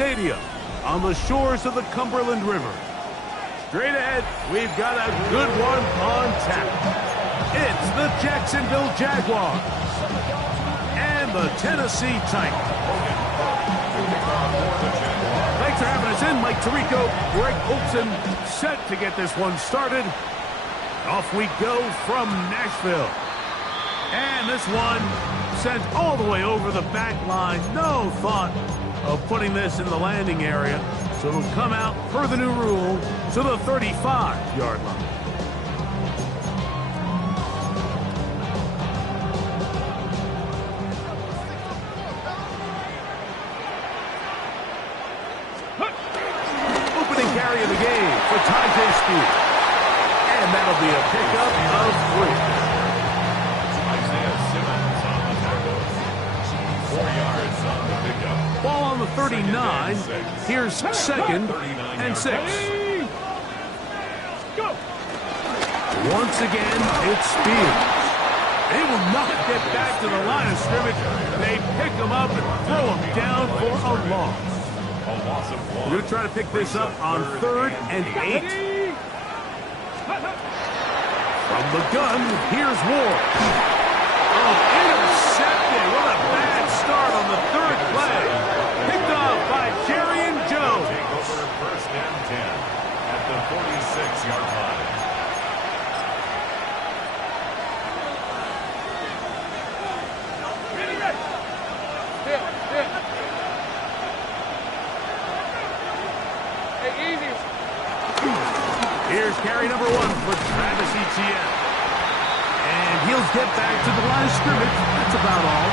Stadium on the shores of the Cumberland River. Straight ahead, we've got a good one on tap. It's the Jacksonville Jaguars and the Tennessee Titans. Thanks for having us in. Mike Tirico, Greg Olson, set to get this one started. Off we go from Nashville. And this one sent all the way over the back line. No thought of putting this in the landing area. So it'll come out, per the new rule, to the 35-yard line. Opening carry of the game for Tyjae Spears. And that'll be a pickup of 3. Ball on the 39. Here's 2nd and 6. Once again, it's Spears. They will not get back to the line of scrimmage. They pick him up and throw him down for a loss. We're going to try to pick this up on 3rd and 8. From the gun, here's Ward. Oh, intercepted. What a bad start on the 3rd play. Picked off by Jerry and Joe. Take over 1st and 10 at the 46-yard line. Here's carry number 1 for Travis Etienne. And he'll get back to the line of scrimmage. That's about all.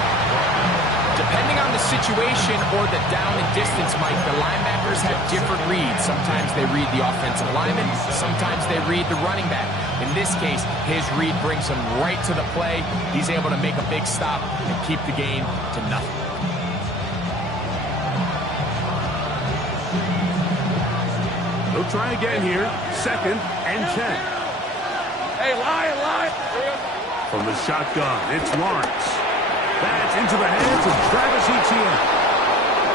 Depending on the situation or the down and distance, Mike, the linebackers have different reads. Sometimes they read the offensive lineman. Sometimes they read the running back. In this case, his read brings him right to the play. He's able to make a big stop and keep the gain to nothing. They'll try again here. 2nd and 10. Hey, line. From the shotgun, it's Lawrence. That's into the hands of Travis Etienne.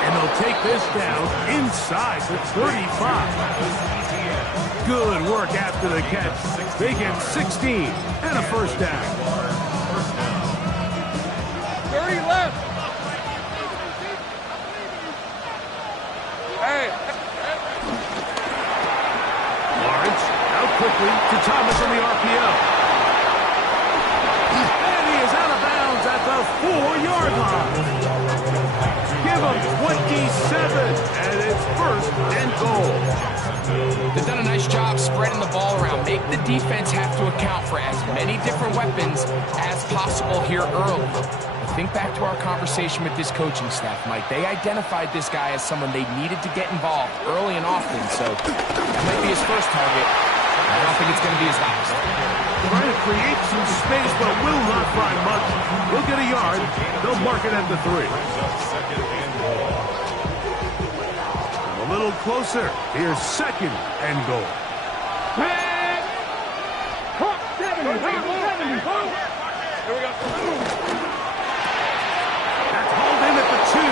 And they'll take this down inside the 35. Good work after the catch. They get 16 and a 1st down. 30 left. Hey. Lawrence out quickly to Thomas on the RPO. And he is out of bounds at the 4-yard line. Give him 27, and it's 1st and goal. They've done a nice job spreading the ball around. Make the defense have to account for as many different weapons as possible here early. Think back to our conversation with this coaching staff, Mike. They identified this guy as someone they needed to get involved early and often, so that might be his first target. I don't think it's going to be his last. Trying to create some space, but will not find much. He'll get a yard. They'll mark it at the 3. A little closer. Here's 2nd and goal. Here we go. That's hauled in at the 2.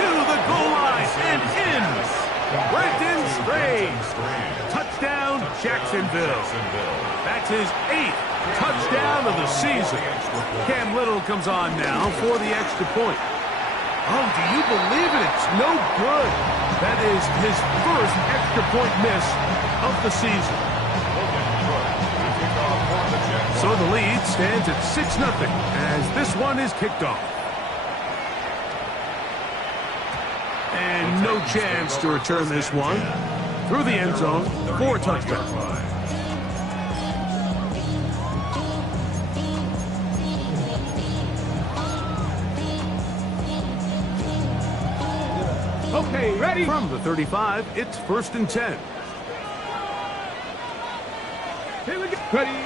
To the goal line and in. Brenton Strange. Touchdown, Jacksonville. That's his 8th touchdown of the season. Cam Little comes on now for the extra point. Oh, do you believe it? It's no good. That is his 1st extra point miss of the season. So the lead stands at 6-0 as this one is kicked off. And no chance to return this one. Through the end zone, 4 touchdowns. Okay, ready? From the 35, it's 1st and 10. Here we go. Ready?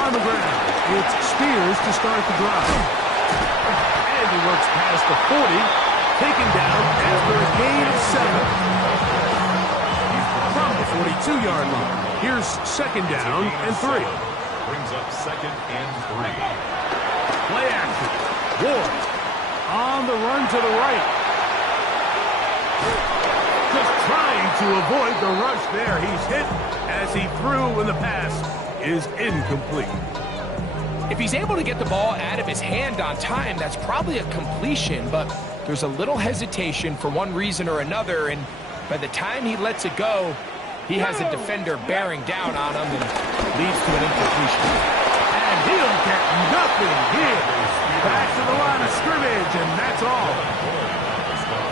On the ground, it's Spears to start the drive. And he works past the 40, taken down after a gain of 7. From the 42-yard line, here's 2nd down and 3. Brings up 2nd and 3. Play action. Ward on the run to the right. to avoid the rush there. He's hit as he threw, and the pass is incomplete. If he's able to get the ball out of his hand on time, that's probably a completion, but there's a little hesitation for one reason or another, and by the time he lets it go, he has a defender bearing down on him and leads to an incompletion. And he'll get nothing here. Back to the line of scrimmage, and that's all.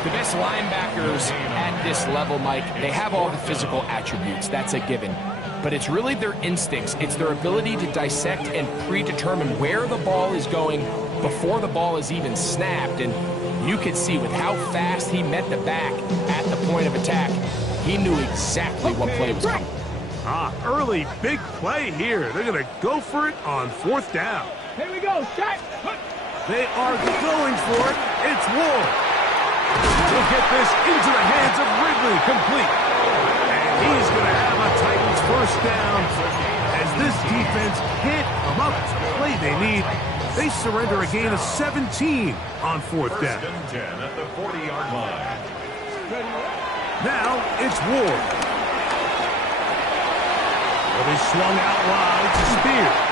The best linebackers at this level, Mike, they have all the physical attributes. That's a given. But it's really their instincts. It's their ability to dissect and predetermine where the ball is going before the ball is even snapped. And you could see with how fast he met the back at the point of attack, he knew exactly what play was coming. Early big play here. They're going to go for it on 4th down. Here we go. Shot. They are going for it. It's Ward. He'll get this into the hands of Ridley, complete. And he's going to have a Titans first down as this defense can't come up with the play they need. They surrender a gain of 17 on 4th down. First and 10 at the 40-yard line. Now it's Ward. Well, he swung out wide to Spears.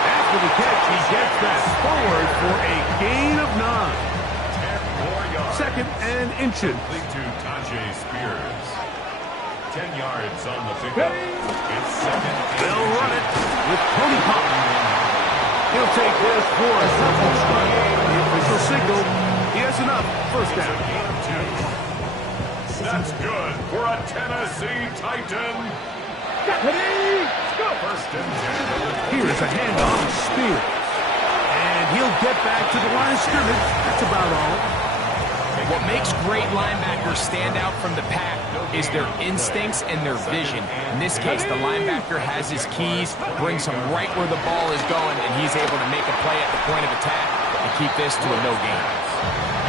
After the catch, he gets that forward for a gain of 9. 10 more yards. Second and inches. Complete to Tajay Spears. 10 yards on the pickup. It's second. They'll run it with Tony Cotton. He'll take this for a simple strike. The official signal. He has enough. First down. That's good for a Tennessee Titan. Let's go. First and 10. Here's a handoff to Spears. And he'll get back to the line of scrimmage. That's about all. What makes great linebackers stand out from the pack is their instincts and their vision. In this case, the linebacker has his keys, brings him right where the ball is going, and he's able to make a play at the point of attack and keep this to a no gain.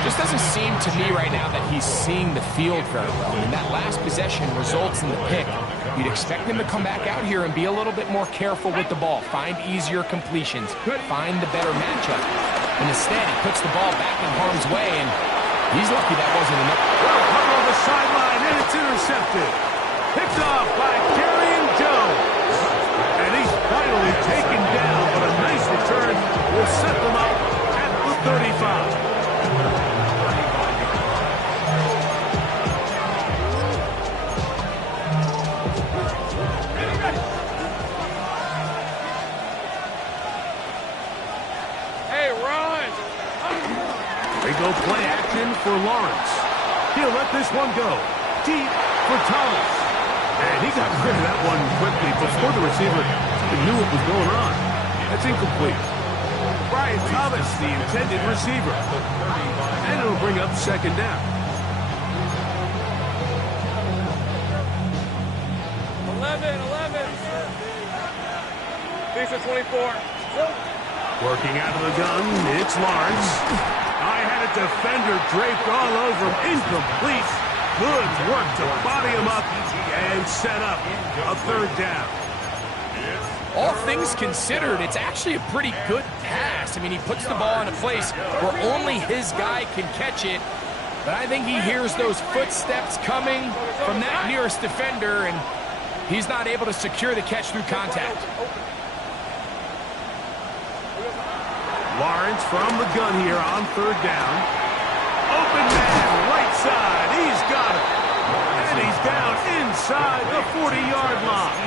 Just doesn't seem to me right now that he's seeing the field very well. And that last possession results in the pick. You'd expect him to come back out here and be a little bit more careful with the ball, find easier completions, find the better matchup. And instead, he puts the ball back in harm's way, and he's lucky that wasn't enough. Well, cover on the sideline, and it's intercepted. Picked off by Darian Jones. And he's finally taken down, but a nice return will set them up at the 35. They go play action for Lawrence. He'll let this one go. Deep for Thomas. And he got rid of that one quickly before the receiver even knew what was going on. That's incomplete. Brian Thomas, the intended receiver. And it'll bring up second down. 11. These are 24. Working out of the gun, it's Lawrence. I had a defender draped all over him. Incomplete. Good work to body him up and set up a third down. All things considered, it's actually a pretty good pass. I mean, he puts the ball in a place where only his guy can catch it. But I think he hears those footsteps coming from that nearest defender, and he's not able to secure the catch through contact. Lawrence from the gun here on third down. Open man, right side. He's got it. And he's down inside the 40-yard line.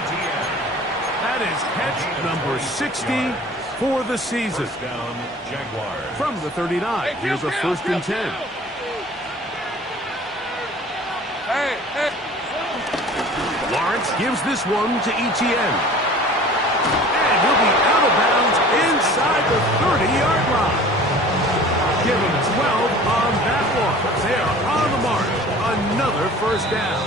That is catch number 60 for the season. First down, Jaguars. From the 39, here's a first and 10. Hey. Lawrence gives this one to Etienne. And he'll be out of bounds inside the 30-yard line. Give him 12 on that one. They are on the mark. Another first down.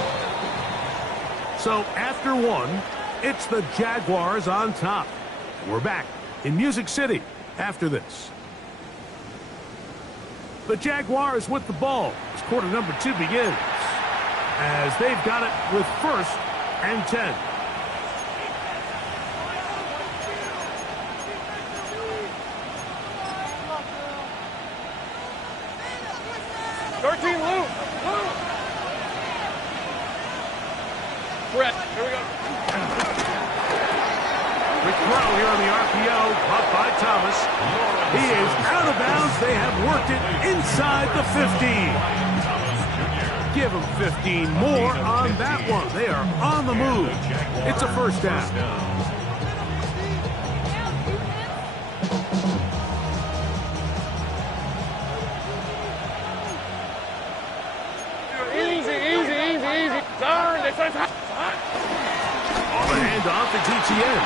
So after one, it's the Jaguars on top. We're back in Music City after this. The Jaguars with the ball as quarter number 2 begins, as they've got it with first and 10. Brett, here we go. Quick throw here on the RPO, caught by Thomas. He is out of bounds. They have worked it inside the 15. Give them 15 more on that one. They are on the move. It's a first down. Easy. Darn, this is hot. On the handoff, it's ETN.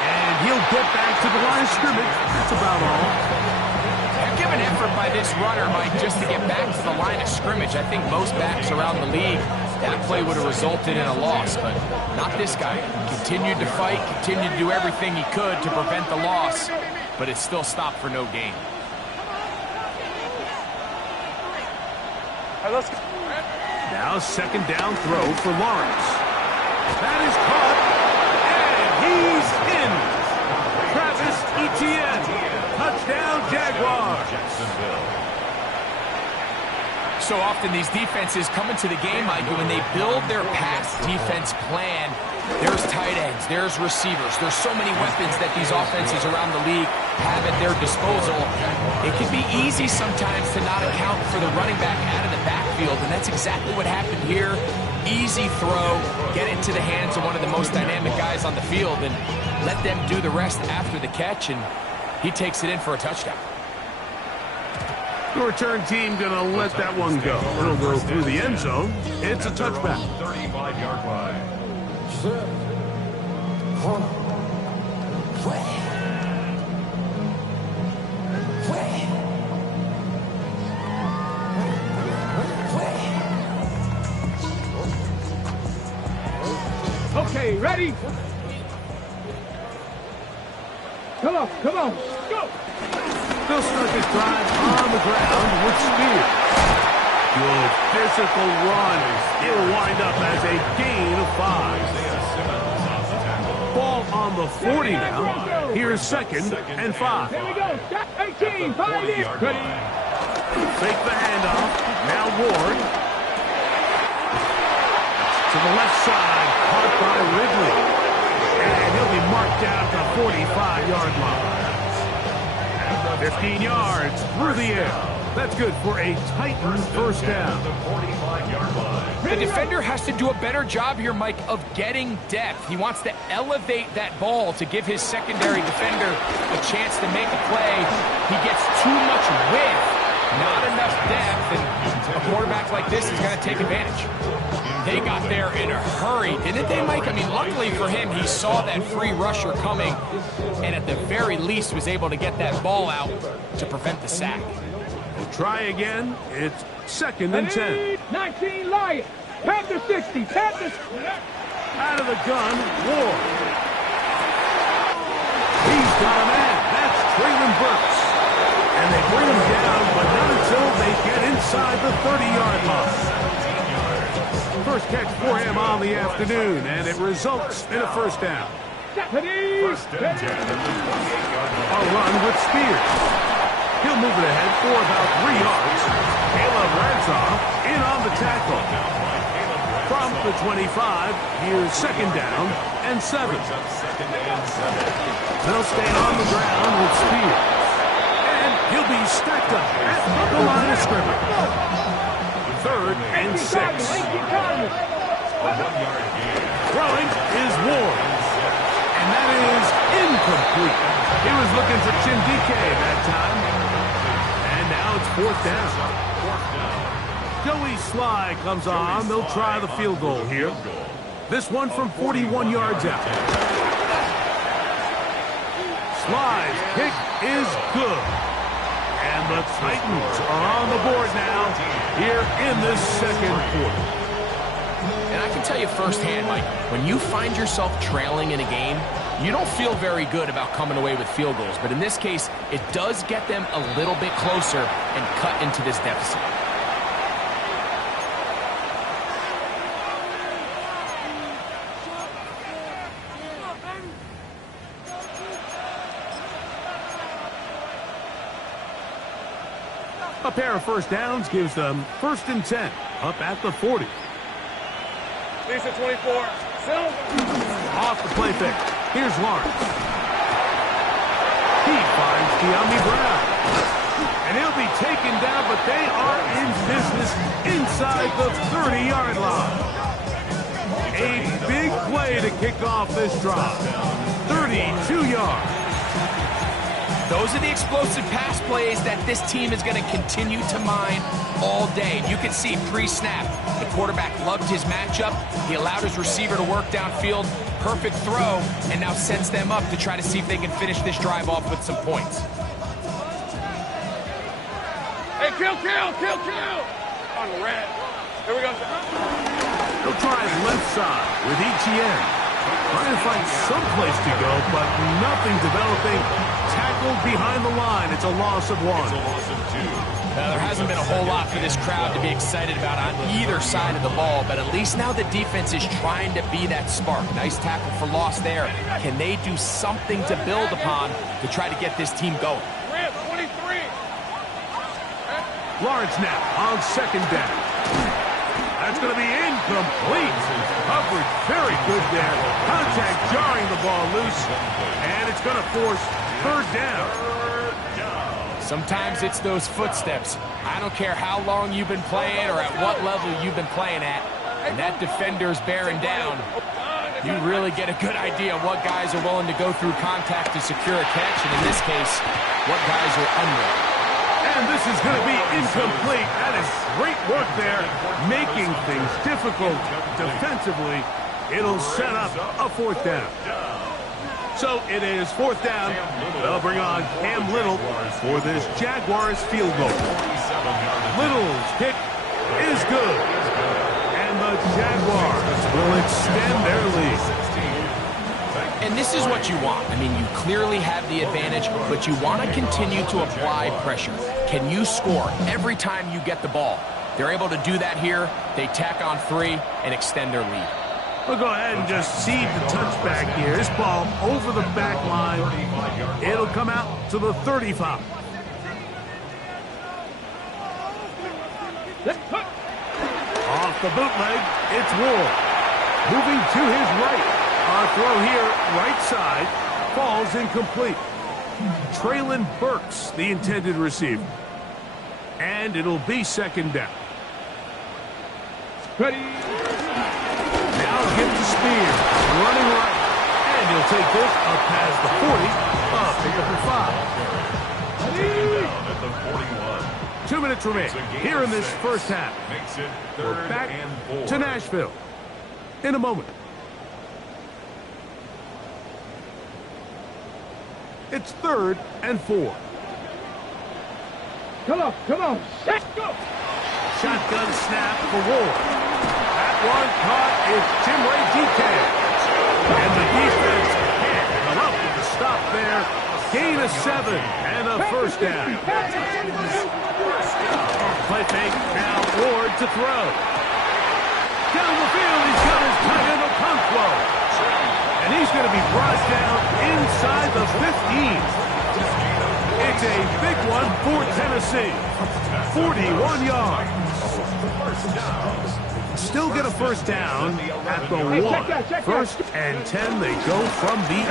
And he'll get back to the line of scrimmage. That's about all. They're giving effort by this runner, Mike, just to get back to the line of scrimmage. I think most backs around the league, that play would have resulted in a loss, but not this guy. Continued to fight, continued to do everything he could to prevent the loss, but it still stopped for no gain. All right, let's go. Now second down throw for Lawrence. That is caught, and he's in. Travis Etienne, touchdown Jaguars. So often these defenses come into the game, Mike, and when they build their pass defense plan, there's tight ends, there's receivers, there's so many weapons that these offenses around the league have at their disposal. It can be easy sometimes to not account for the running back out of the backfield, and that's exactly what happened here. Easy throw, get into the hands of one of the most dynamic guys on the field, and let them do the rest after the catch, and he takes it in for a touchdown. The return team gonna let that one go. It'll go through the end zone. It's a touchback. 35-yard line. Okay, ready? Come on, go! They'll start this drive on the ground with speed. Good physical run. It'll wind up as a gain of 5. Ball on the 40 now. Here's second and 5. Here we go, stop 18, 5 in. Ready? Fake the handoff. Now Ward. To the left side. Caught by Ridley. And he'll be marked down at the 45-yard line. 15 yards through the air. That's good for a Titan first down. The defender has to do a better job here, Mike, of getting depth. He wants to elevate that ball to give his secondary defender a chance to make a play. He gets too much width, not enough depth, and a quarterback like this is going to take advantage. They got there in a hurry, didn't they, Mike? I mean, luckily for him, he saw that free rusher coming, and at the very least was able to get that ball out to prevent the sack. We'll try again. It's second and 10. 19 Lions, Panther 60, Panther. Out of the gun, Ward. He's got a man. That's Traylon Burks. And they bring him down, but not until they get inside the 30-yard line. First catch for him on the afternoon, and it results in a first down. First and 10 at the 28-yard A run with Spears. He'll move it ahead for about 3 yards. Caleb Ransoff in on the tackle. From the 25, here's second down and 7. They'll stay on the ground with Spears. And he'll be stacked up at the line of scrimmage. Third and 6. A 1-yard gain. Throwing is Ward. And that is incomplete. He was looking for Chindike that time. And now it's fourth down. Joey Sly comes on. They'll try the field goal here. This one from 41 yards out. Sly's kick is good. And the Titans are on the board now here in this second quarter. And I can tell you firsthand, Mike, when you find yourself trailing in a game, you don't feel very good about coming away with field goals. But in this case, it does get them a little bit closer and cut into this deficit. A pair of first downs gives them first and 10 up at the 40. Lisa 24. Silver. Off the play fake. Here's Lawrence. He finds De'Ami Brown. And he'll be taken down, but they are in business inside the 30-yard line. A big play to kick off this drive. 32 yards. Those are the explosive pass plays that this team is going to continue to mine all day. You can see pre-snap, the quarterback loved his matchup. He allowed his receiver to work downfield, perfect throw, and now sets them up to try to see if they can finish this drive off with some points. Hey, kill. On the red. Here we go. He'll try left side with Etienne. Trying to find some place to go, but nothing developing. Tackled behind the line. It's a loss of 1. It's a loss of 2. There hasn't been a whole lot for this crowd to be excited about on either side of the ball, but at least now the defense is trying to be that spark. Nice tackle for loss there. Can they do something to build upon to try to get this team going? 23. Lawrence now on second down. That's going to be incomplete. Coverage very good there. Contact jarring the ball loose. And it's going to force third down. Sometimes it's those footsteps. I don't care how long you've been playing or at what level you've been playing at. And that defender's bearing down. You really get a good idea of what guys are willing to go through contact to secure a catch. And in this case, what guys are under. And this is going to be incomplete. That is great work there, making things difficult defensively. It'll set up a fourth down. So it is fourth down. They'll bring on Cam Little for this Jaguars field goal. Little's kick is good. And the Jaguars will extend their lead. And this is what you want. I mean, you clearly have the advantage, but you want to continue to apply pressure. Can you score every time you get the ball? They're able to do that here. They tack on 3 and extend their lead. We'll go ahead and just seed the touchback here. This ball over the back line. It'll come out to the 35. Off the bootleg, it's Ward. Moving to his right. Our throw here, right side, falls incomplete. Traylon Burks, the intended receiver. And it'll be second down. Ready. Now give to Spears, running right. And he'll take this up past the 40, pick up the 5. At the 41. 2 minutes remain here in this first half. Makes it We're 3rd back and 4. to Nashville in a moment. It's 3rd and 4. Come on. Let's go. Shotgun snap for Ward. That one caught is Jim Ray DK. And the defense can't come up with the stop there. Gain of 7 and a first down. Play fake, now Ward to throw. Down the field, he's got his tight end Okonkwo. And he's going to be brought down inside the 15. It's a big one for Tennessee. 41 yards. Still get a first down at the 1. First and 10, they go from the 11.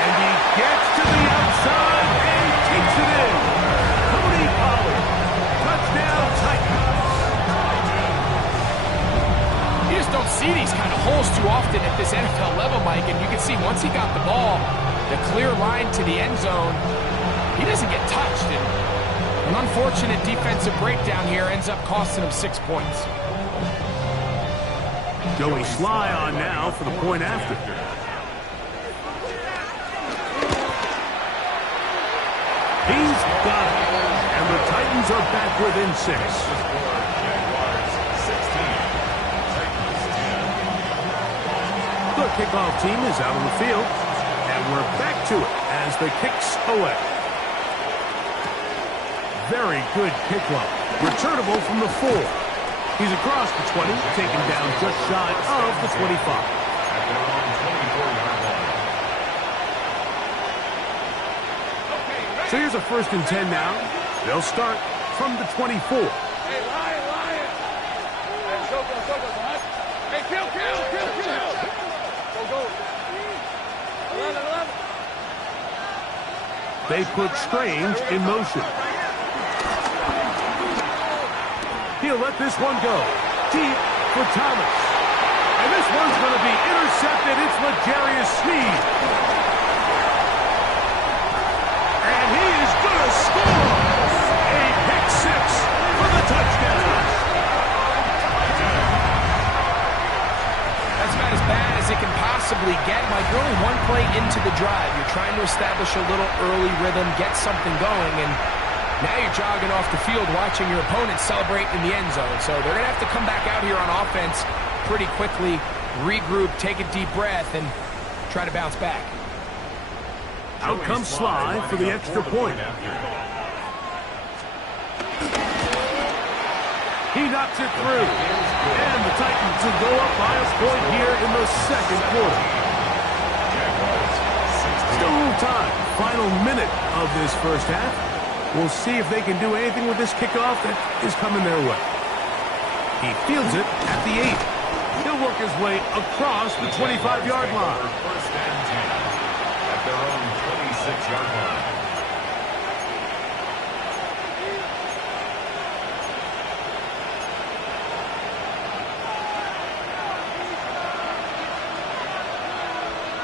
And he gets to the outside and takes it in. Cody Pollard. Touchdown Titans. You just don't see these kind of holes too often at this NFL level, Mike, and you can see once he got the ball, the clear line to the end zone, he doesn't get touched. And an unfortunate defensive breakdown here ends up costing him 6 points. Joey Sly on now for the point after. He's got it. And the Titans are back within 6. The kickoff team is out on the field. And we're back to it as the kick's away. Very good kickoff. Returnable from the 4. He's across the 20, taken down just shy of the 25. So here's a 1st and 10 now. They'll start from the 24. Hey, Lion. Hey, kill. Go. 11. They put Strange in motion. He'll let this one go. Deep for Thomas. And this one's going to be intercepted. It's L'Jarius Sneed. And he is going to score. A pick six for the touchdown. That's about as bad as it can possibly get. Mike, you're only one play into the drive. You're trying to establish a little early rhythm, get something going, and now you're jogging off the field watching your opponent celebrate in the end zone. So they're going to have to come back out here on offense pretty quickly, regroup, take a deep breath, and try to bounce back. Out comes Sly for the extra point. He knocks it through. And the Titans will go up by a point here in the second quarter. Still a little time. Final minute of this first half. We'll see if they can do anything with this kickoff that is coming their way. He fields it at the 8. He'll work his way across the 25-yard line. First and 10 at their own 26-yard line.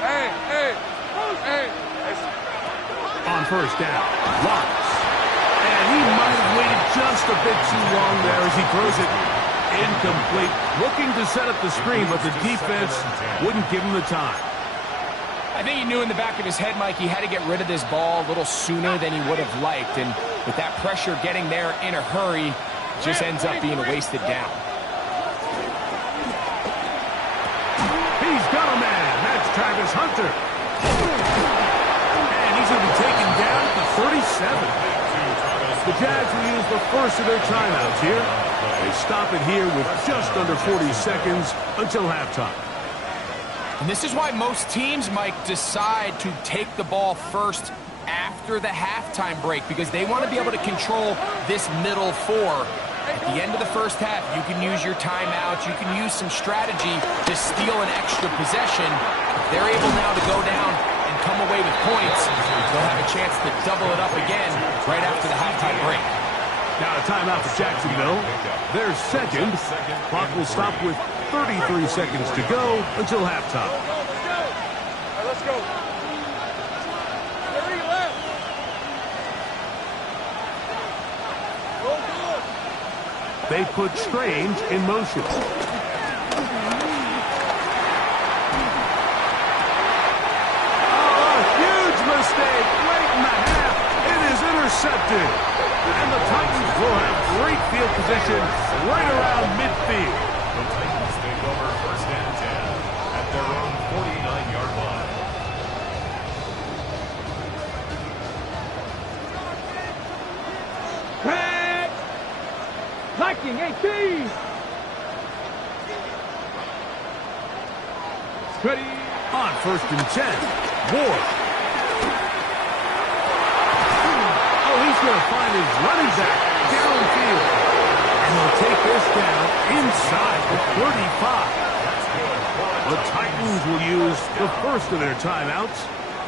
Hey. On first down, Lawrence. And he might have waited just a bit too long there as he throws it incomplete. Looking to set up the screen, but the defense wouldn't give him the time. I think he knew in the back of his head, Mike, he had to get rid of this ball a little sooner than he would have liked. And with that pressure getting there in a hurry, it just ends up being a wasted down. He's got a man. That's Travis Hunter. And he's going to be taken down at the 37. The Jags will use the first of their timeouts here. They stop it here with just under 40 seconds until halftime. And this is why most teams, Mike, decide to take the ball first after the halftime break, because they want to be able to control this middle four. At the end of the first half, you can use your timeouts, you can use some strategy to steal an extra possession. If they're able now to go down and come away with points, they'll have a chance to double it up again right after the halftime break. Now a timeout for Jacksonville. Their second. Clock will stop with 33 seconds to go until halftime. Let's go. 3 left. They put Strange in motion. Mistake late in the half. It is intercepted. And the Titans will have great field position right around midfield. The Titans take over first and 10 at their own 49-yard line. Crack! Viking 18! Ready? On first and 10, Ward. He's going to find his running back downfield. And he'll take this down inside the 35. The Titans will use the first of their timeouts.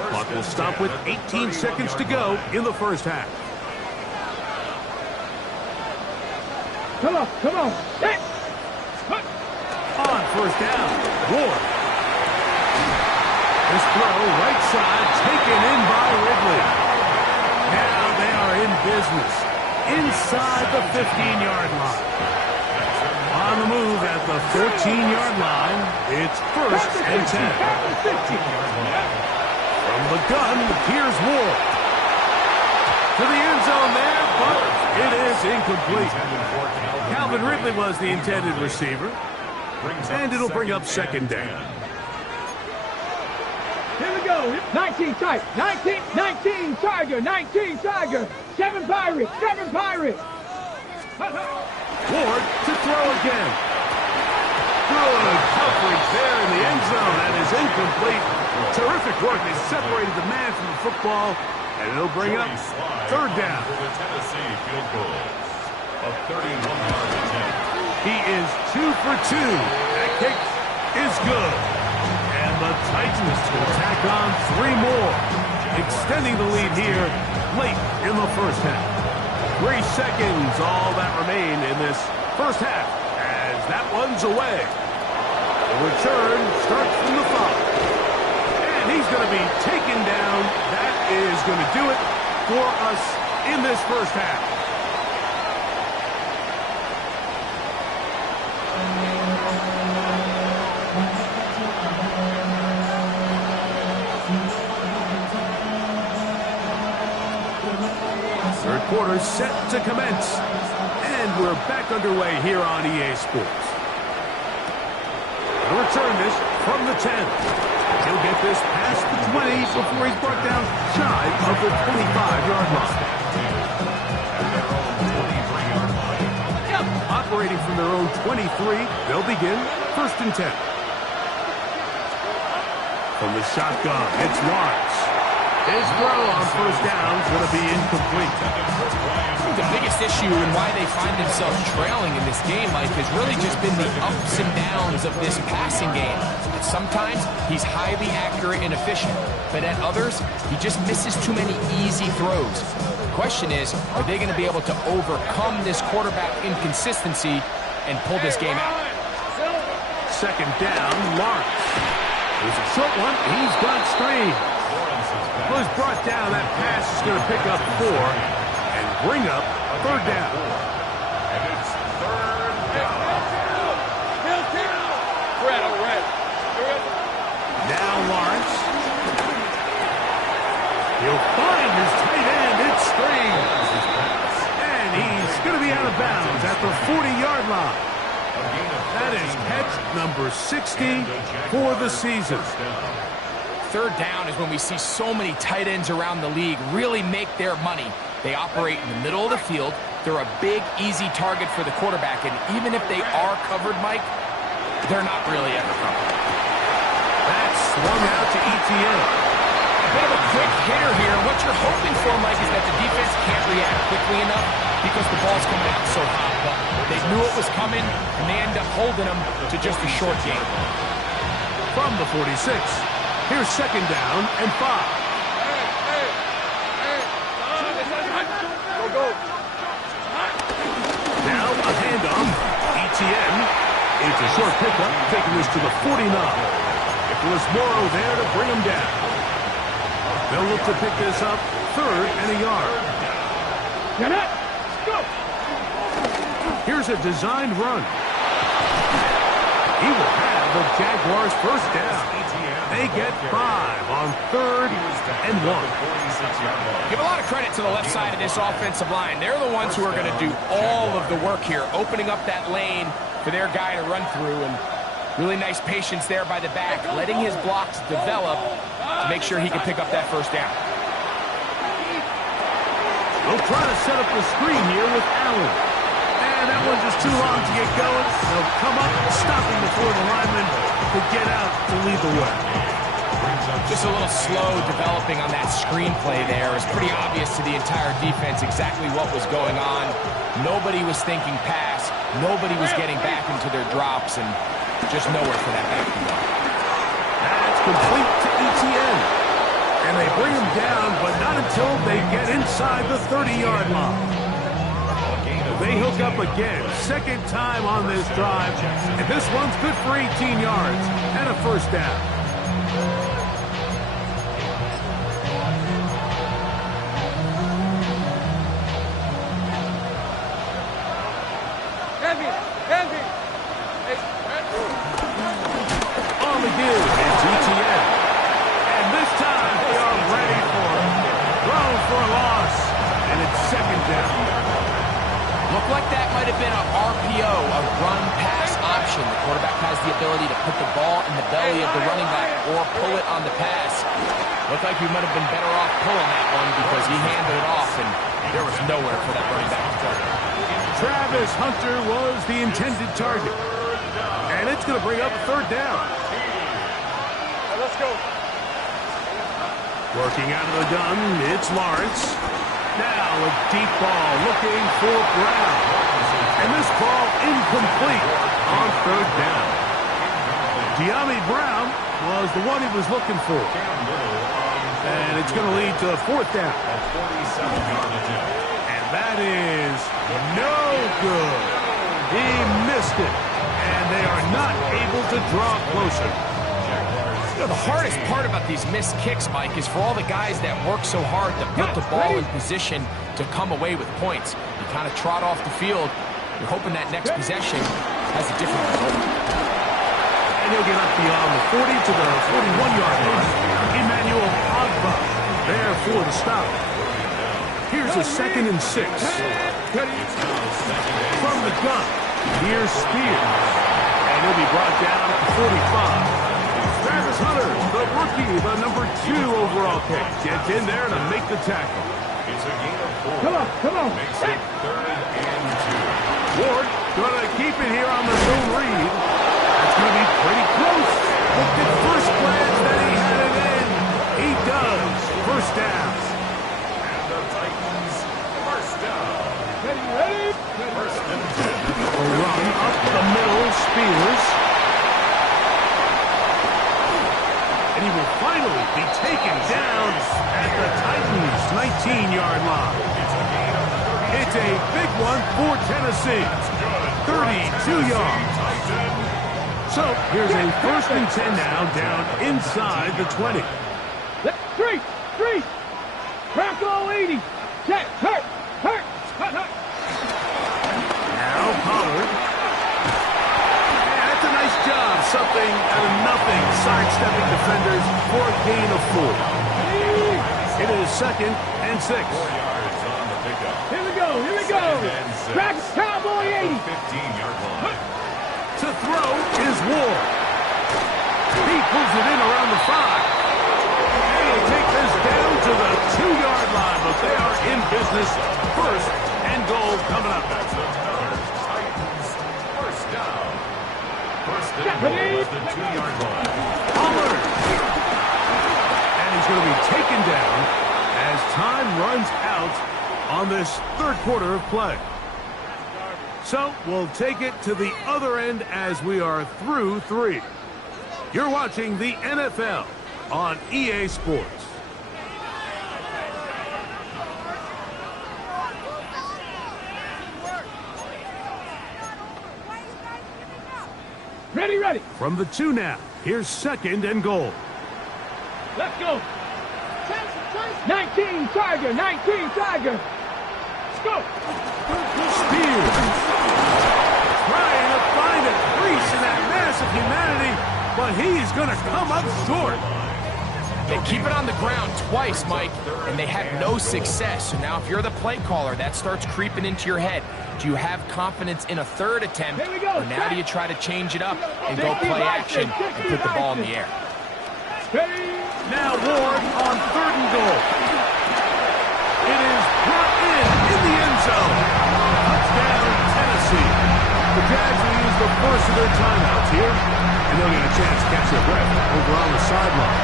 Clock will stop with 18 seconds to go in the first half. Come on. Hey. On first down, Ward. This throw right side taken in by Ridley. Now they are in business inside the 15-yard line. On the move at the 14-yard line, it's first and 10. From the gun, here's Ward. To the end zone there, but it is incomplete. Calvin Ridley was the intended receiver, and it'll bring up second down. Here we go. 19 tight. 19 Tiger. 19 Tiger. 7 Pirates. Ward to throw again. Good coverage there in the end zone. That is incomplete. Terrific work. They separated the man from the football, and it'll bring up third down. For the Tennessee field goal. A 31-yard attempt. He is 2 for 2. That kick is good. And the Titans will tack on 3 more, extending the lead here late in the first half. 3 seconds, all that remain in this first half, as that one's away. The return starts from the 5. And he's going to be taken down. That is going to do it for us in this first half. Third quarter set to commence. And we're back underway here on EA Sports. He'll return this from the 10. He'll get this past the 20 before he's brought down shy of the 25-yard line. Operating from their own 23, they'll begin 1st and 10. From the shotgun, it's Lawrence. His throw on first down is going to be incomplete. The biggest issue and why they find themselves trailing in this game, Mike, has really just been the ups and downs of this passing game. Sometimes he's highly accurate and efficient, but at others, he just misses too many easy throws. The question is, are they going to be able to overcome this quarterback inconsistency and pull this game out? Second down, Lawrence. There's a short one. He's got screen. Well, he's brought down. That pass is going to pick up 4 and bring up 3rd down. And it's 3rd down. Now Lawrence. He'll find his tight end. It's screen. And he's going to be out of bounds at the 40-yard line. That is catch number 60 for the season. 3rd down is when we see so many tight ends around the league really make their money. They operate in the middle of the field. They're a big, easy target for the quarterback, and even if they are covered, Mike, they're not really ever covered. That's swung out to ETN. A bit of a quick hitter here. What you're hoping for, Mike, is that the defense can't react quickly enough because the ball's coming out so hot. But they knew it was coming, and they end up holding them to just a short game. From the 46. Here's 2nd down and 5. Now a handoff. ETN. It's a short pickup, taking this to the 49. It was Morrow there to bring him down. They'll look to pick this up 3rd and a yard. Get up! Go! Here's a designed run. He will have the Jaguars' first down. They get 5 on 3rd and 1. Give a lot of credit to the left side of this offensive line. They're the ones who are going to do all of the work here, opening up that lane for their guy to run through. And really nice patience there by the back, letting his blocks develop to make sure he can pick up that first down. They'll try to set up the screen here with Allen. And that one's just too long to get going. They'll come up, stopping before the lineman could get out to lead the way. Just a little slow developing on that screenplay there. It's pretty obvious to the entire defense exactly what was going on. Nobody was thinking pass. Nobody was getting back into their drops, and just nowhere for that back to go. That's complete to ETN. And they bring him down, but not until they get inside the 30-yard line. They hook up again, 2nd time on this drive, and this one's good for 18 yards and a first down. On the give, it's ETN. And this time they are ready for it. Thrown for a loss, and it's 2nd down. Looked like that might have been an RPO, a run-pass option. The quarterback has the ability to put the ball in the belly of the running back or pull it on the pass. Looked like he might have been better off pulling that one because he handed it off, and there was nowhere for that running back to go. Travis Hunter was the intended target. And it's going to bring up 3rd down. Let's go. Working out of the gun, it's Lawrence. Now a deep ball looking for Brown. And this ball incomplete on third down. De'Ami Brown was the one he was looking for. And it's going to lead to a fourth down. And that is no good. He missed it. And they are not able to draw closer. You know, the hardest part about these missed kicks, Mike, is for all the guys that work so hard to put the ball in position to come away with points. You kind of trot off the field. You're hoping that next possession has a different result. And he'll get up beyond the 40 to the 41-yard line. Emmanuel Ogba there for the stop. Here's a 2nd and 6. From the gun, here's Spears. And he'll be brought down at the 45. Travis Hunter, the rookie, the number 2 overall pick, gets in there to make the tackle. It's a gain of 4. Come on. Makes it 3rd and 2. Ward going to keep it here on the zone read. That's going to be pretty close. Looked at first glance that he had it in. He does. First down. And the Titans, first down. Ready. First and 10. A run up the middle, Spears. And he will finally be taken down at the Titans' 19-yard line. It's a big one for Tennessee. 32 yards. So here's a 1st and 10 now, down inside the 20. Three. Crackle 80. Check. Hurt. Now Pollard. Yeah, that's a nice job. Something out of nothing. Sidestepping defenders for a gain of 4. It is 2nd and 6. 4 yards on the pickup. Here we go. Crack Cowboy 80. 15-yard line. To throw is Ward. He pulls it in around the 5. And he'll take this down to the 2-yard line, but they are in business. 1st and goal coming up. That's the Titans, first down. First and goal at the 2-yard line. Pollard. And he's going to be taken down as time runs out on this 3rd quarter of play. So we'll take it to the other end as we are through 3. You're watching the NFL on EA Sports. Ready. From the 2 now, here's 2nd and goal. Let's go. 19 Tiger. Let's go. Spears trying to find a crease in that mass of humanity, but he's going to come up short. They keep it on the ground twice, Mike, and they have no success. So now if you're the play caller, that starts creeping into your head. Do you have confidence in a 3rd attempt, or now do you try to change it up and go play action and put the ball in the air? Now Ward on 3rd and goal. It is brought in the end zone. Touchdown, Tennessee. The Jags will use the first of their timeouts here, and they'll get a chance to catch their breath over on the sideline.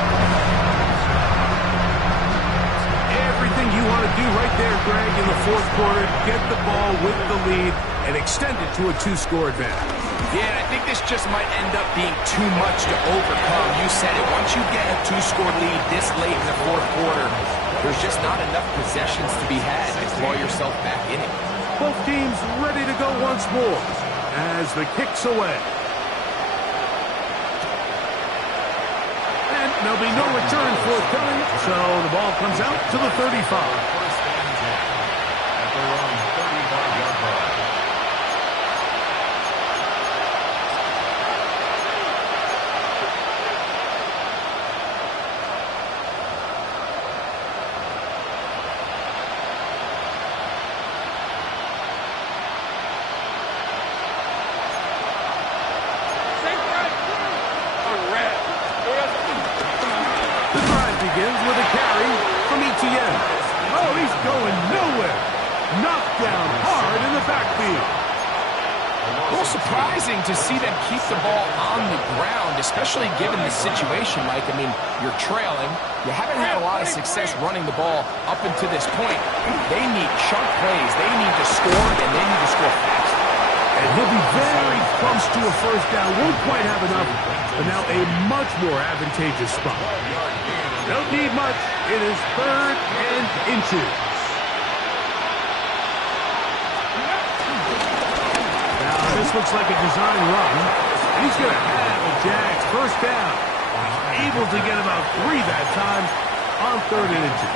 Everything you want to do right there, Greg, in the 4th quarter, get the ball with the lead and extend it to a 2-score advantage. Yeah, I think this just might end up being too much to overcome. You said it. Once you get a 2-score lead this late in the 4th quarter, there's just not enough possessions to be had to claw yourself back in it. Both teams ready to go once more as the kick's away. And there'll be no return forthcoming, so the ball comes out to the 35. First and 10 at their own 35-yard line. Begins with a carry from ETN. Oh, he's going nowhere. Knocked down hard in the backfield. A little surprising to see them keep the ball on the ground, especially given the situation, Mike. I mean, you're trailing. You haven't had a lot of success running the ball up until this point. They need chunk plays. They need to score, and they need to score fast. And he'll be very close to a first down. Won't quite have enough, but now a much more advantageous spot. Don't need much. It is 3rd and inches. Now, this looks like a design run. He's going to have a Jags first down. Able to get about 3 that time on 3rd and inches.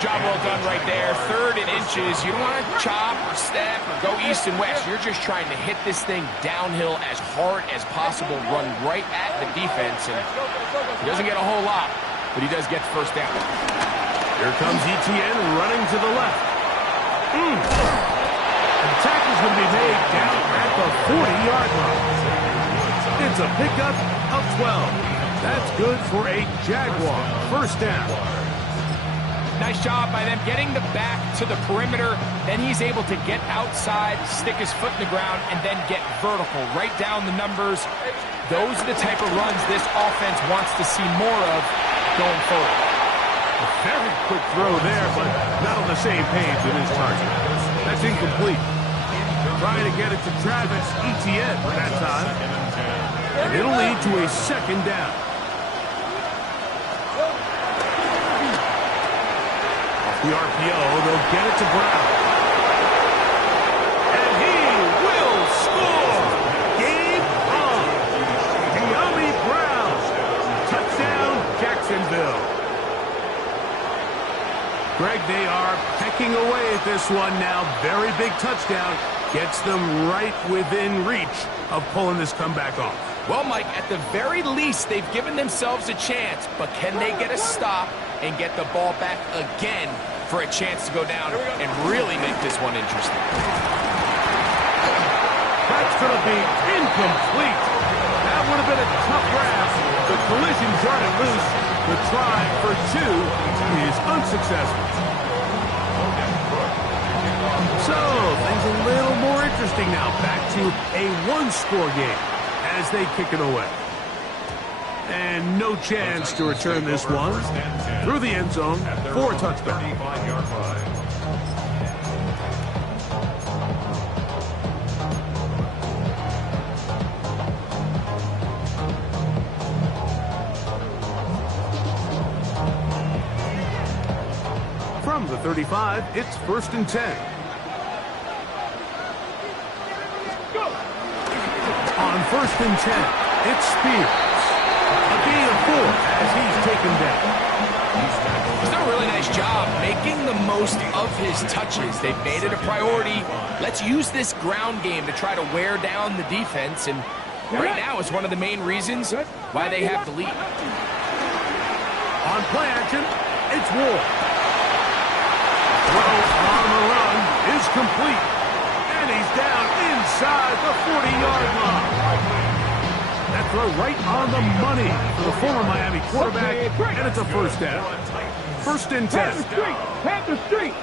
Job well done right there. 3rd and inches. You don't want to chop or step or go east and west. You're just trying to hit this thing downhill as hard as possible, run right at the defense. And he doesn't get a whole lot, but he does get the first down. Here comes ETN running to the left. The tackle's going to be made down at the 40-yard line. It's a pickup of 12. That's good for a Jaguar first down. Nice job by them getting the back to the perimeter. Then he's able to get outside, stick his foot in the ground, and then get vertical. Right down the numbers. Those are the type of runs this offense wants to see more of going forward. A very quick throw there, but not on the same page with his target. That's incomplete. Trying to get it to Travis Etienne that time. And it'll lead to a second down. The RPO, they'll get it to Brown. And he will score! Game on! De'Ami Brown! Touchdown, Jacksonville. Greg, they are pecking away at this one now. Very big touchdown. Gets them right within reach of pulling this comeback off. Well, Mike, at the very least, they've given themselves a chance, but can they get a stop and get the ball back again for a chance to go down and really make this one interesting? That's going to be incomplete. That would have been a tough grab. The collision jarred it loose. The try for 2 is unsuccessful. So, things a little more interesting now. Back to a 1-score game as they kick it away. And no chance to return this one through the end zone for a touchdown. From the 35, it's 1st and 10. On 1st and 10, it's Spears. A gain of 4 as he's taken down. He's done a really nice job making the most of his touches. They've made it a priority. Let's use this ground game to try to wear down the defense. And right now it's one of the main reasons why they have the lead. On play action, it's Ward. Throw on the run is complete. And he's down inside the 40-yard line. That throw right on the money for the former Miami quarterback, and it's a first down. 1st and 10. Panther Street.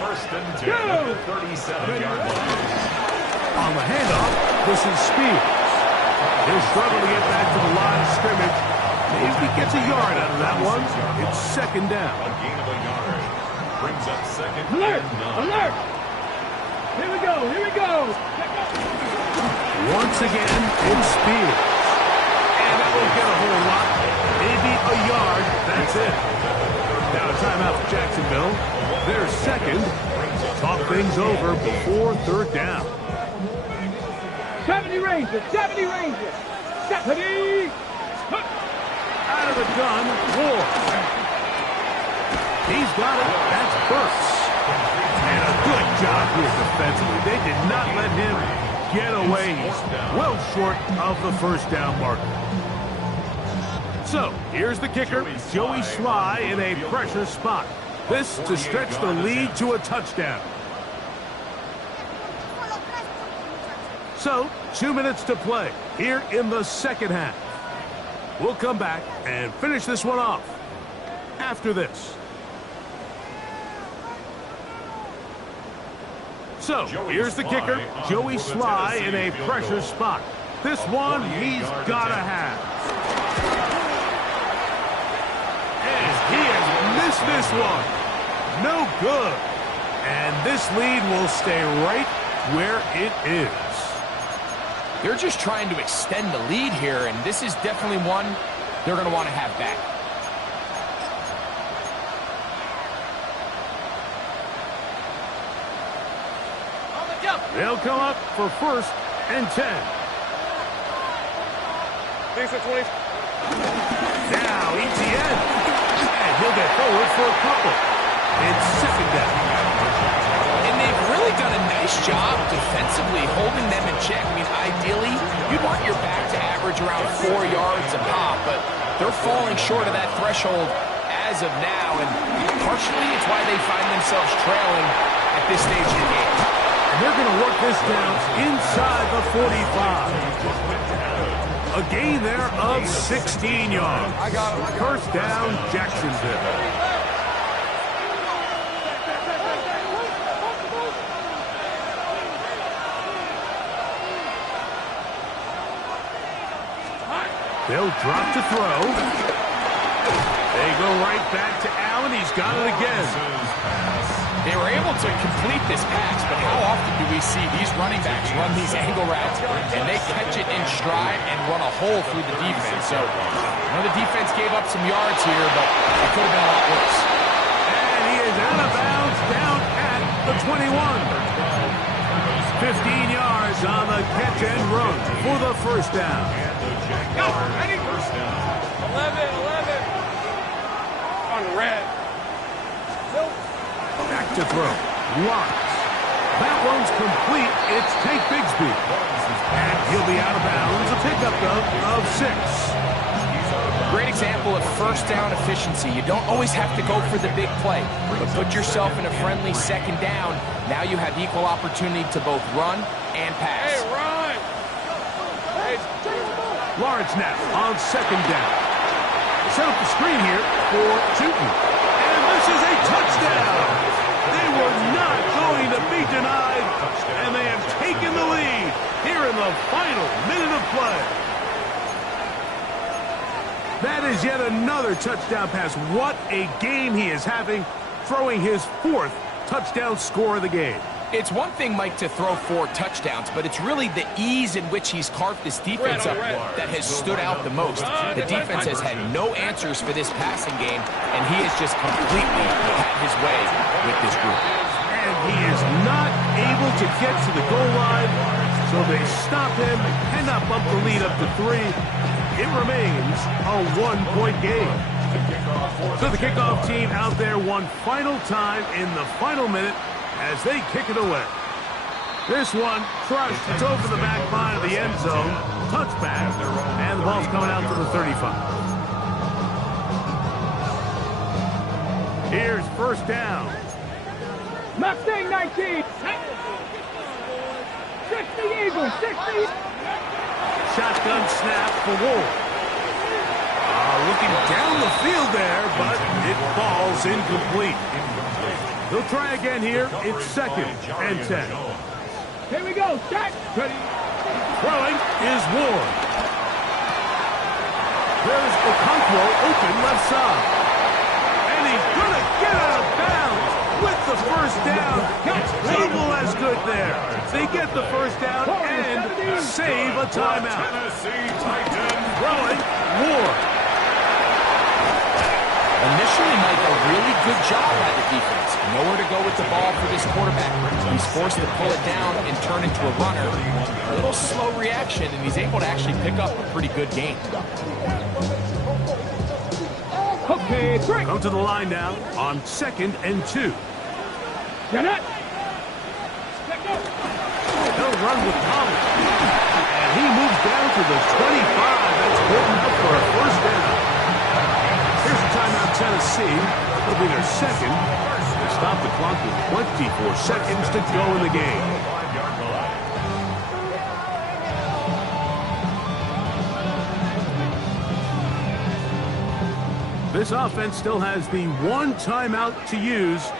1st and 10 at the 37-yard line. On the handoff, this is Spears. He'll struggle to get back to the line of scrimmage. Maybe he gets a yard out of that one. It's 2nd down. A gain of a yard. Brings up 2nd Alert! and 9. Alert! Here we go! Here we go! Once again, it's Spears. And that won't get a whole lot. Maybe a yard. That's it. Now a timeout for Jacksonville. They're 2nd. Talk things over before 3rd down. 70 Rangers! 70 Rangers! 70! Out of the gun, Ward. He's got it. That's Burks. And a good job here defensively. They did not let him get away. He's well short of the first down marker. So, here's the kicker, Joey Sly in a pressure spot. This to stretch the lead to a touchdown. So, 2 minutes to play here in the 2nd half. We'll come back and finish this one off after this. So, here's the kicker, Joey Sly in a pressure spot. This one he's got to have. And he has missed this one. No good. And this lead will stay right where it is. They're just trying to extend the lead here, and this is definitely one they're going to want to have back. They'll come up for 1st and 10. Now, ETN. And he'll get forward for a couple. It's 2nd down. And they've really done a nice job defensively holding them in check. I mean, ideally, you'd want your back to average around 4 yards a pop, but they're falling short of that threshold as of now, and partially it's why they find themselves trailing at this stage of the game. They're going to work this down inside the 45. A gain there of 16 yards. 1st down, Jacksonville. They'll drop to throw. They go right back to Allen. He's got it again. They were able to complete this pass, but how often do we see these running backs run these angle routes and they catch it in stride and run a hole through the defense? So, the defense gave up some yards here, but it could have been a lot worse. And he is out of bounds down at the 21. 15 yards on the catch and run for the 1st down. Go, ready? 11. On red. Back to throw. Lawrence. That one's complete. It's Tank Bigsby. And he'll be out of bounds. A pickup of 6. Great example of 1st down efficiency. You don't always have to go for the big play, but put yourself in a friendly 2nd down. Now you have equal opportunity to both run and pass. Hey, run! Lawrence now on 2nd down. Set up the screen here for Tootin. And this is a touchdown. They were not going to be denied, and they have taken the lead here in the final minute of play. That is yet another touchdown pass. What a game he is having, throwing his 4th touchdown score of the game. It's one thing, Mike, to throw 4 touchdowns, but it's really the ease in which he's carved this defense up that has stood out the most. The defense has had no answers for this passing game, and he has just completely had his way with this group. And he is not able to get to the goal line, so they stop him and not bump the lead up to 3. It remains a 1-point game. So the kickoff team out there one final time in the final minute as they kick it away. This one crushed. It's over the back line of the end zone. Touchback. And the ball's coming out to the 35. Here's 1st down. Mustang 19. 60 Eagles, 60. Shotgun snap for Ward. Looking down the field there, but it falls incomplete. They'll try again here. It's 2nd and 10. Here we go. Set. Ready. Throwing is Ward. There's Okonkwo open left side. And he's going to get out of bounds with the 1st down. Label as good there. They get the 1st down and save a timeout. Throwing Ward. Initially, Mike, a really good job by the defense. Nowhere to go with the ball for this quarterback. He's forced to pull it down and turn into a runner. A little slow reaction, and he's able to actually pick up a pretty good gain. Okay, 3. Come to the line now on 2nd and 2. Get it. They'll run with Thomas. And he moves down to the 25. That's good enough for a 1st down. Here's a timeout, Tennessee. It'll be their 2nd. They stop the clock with 24 seconds to go in the game. This offense still has the 1 timeout to use.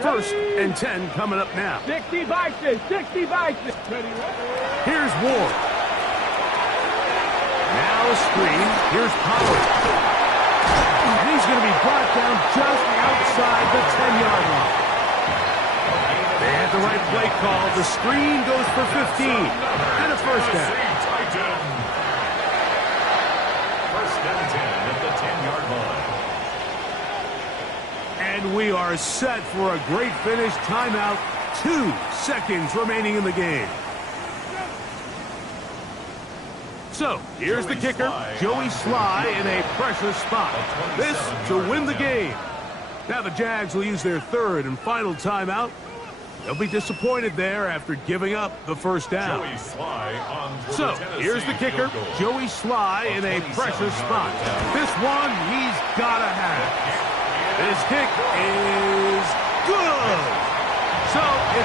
1st and 10 coming up now. 60 vices, 60 vices. Here's Ward. Now a screen. Here's Pollard. And he's going to be brought down just outside the 10-yard line. They had the right play call. The screen goes for 15 and a first down. First and 10 at the 10-yard line. And we are set for a great finish. Timeout. 2 seconds remaining in the game. So, here's the kicker, Joey Sly in a pressure spot. This to win the game. Now the Jags will use their third and final timeout. They'll be disappointed there after giving up the first down. So, here's the kicker, Joey Sly in a pressure spot. This one he's got to have. This kick is good. So,